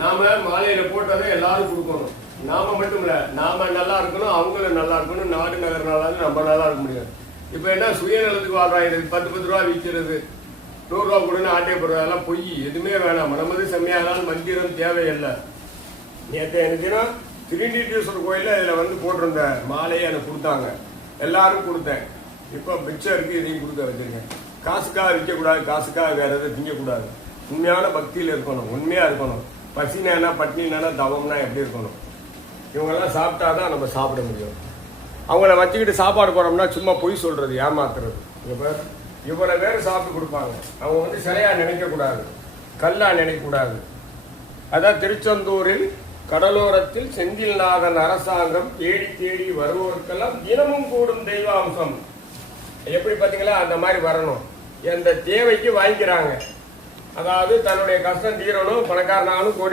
நாம மாலையில போட்டதை எல்லாரும் கொடுக்கணும். நாம மட்டும் இல்ல, நாம நல்லா இருக்கணும், அவங்களும் நல்லா இருக்கணும், நாடு நகர் நல்லா இருக்கு, நம்ம நல்லா இருக்க முடியாது. இப்ப என்ன சுயநலத்துக்கு வாழ்றாங்க, 10 ரூபா விற்கிறது, 100 ரூபா கொடுன்னு ஆட்டை போடுறது, அதெல்லாம் பொய். எதுவுமே வேணாம். நமது செம்மையானால் மந்திரம் தேவையில்லை. நேற்று எனக்கு திருநீட்டீஸ்வரர் கோயிலில் இதில் வந்து போட்டிருந்த மாலையை எனக்கு கொடுத்தாங்க, எல்லாரும் கொடுத்தேன். இப்போ மிச்சம் இருக்கு, இதையும் கொடுக்க வச்சிருக்கேன். காசுக்காக விற்கக்கூடாது, காசுக்காக வேற எதாவது திங்கக்கூடாது. உண்மையான பக்தியில் இருக்கணும், உண்மையாக இருக்கணும். பசினா பட்னினா தவம்னா எப்படி இருக்கணும். இவங்கெல்லாம் சாப்பிட்டாதான் நம்ம சாப்பிட முடியும். அவங்கள வச்சுக்கிட்டு சாப்பாடு போறோம்னா சும்மா பொய் சொல்றது, ஏமாத்துறது. இவ்வளவு பேர் சாப்பிட்டு கொடுப்பாங்க. அவங்க வந்து சிலையா நினைக்கக்கூடாது, கல்லா நினைக்கக்கூடாது. அதான் திருச்செந்தூரில் கடலோரத்தில் செந்தில்நாதன் அரசாங்கம் தேடி தேடி வருவோருக்கெல்லாம் தினமும் கூடும் தெய்வாம்சம். எப்படி பார்த்தீங்களா, அந்த மாதிரி வரணும். எந்த தேவைக்கு வாங்கிக்கிறாங்க. அதாவது தன்னுடைய கஷ்டம் தீரணும், பணக்காரனாலும் கோடி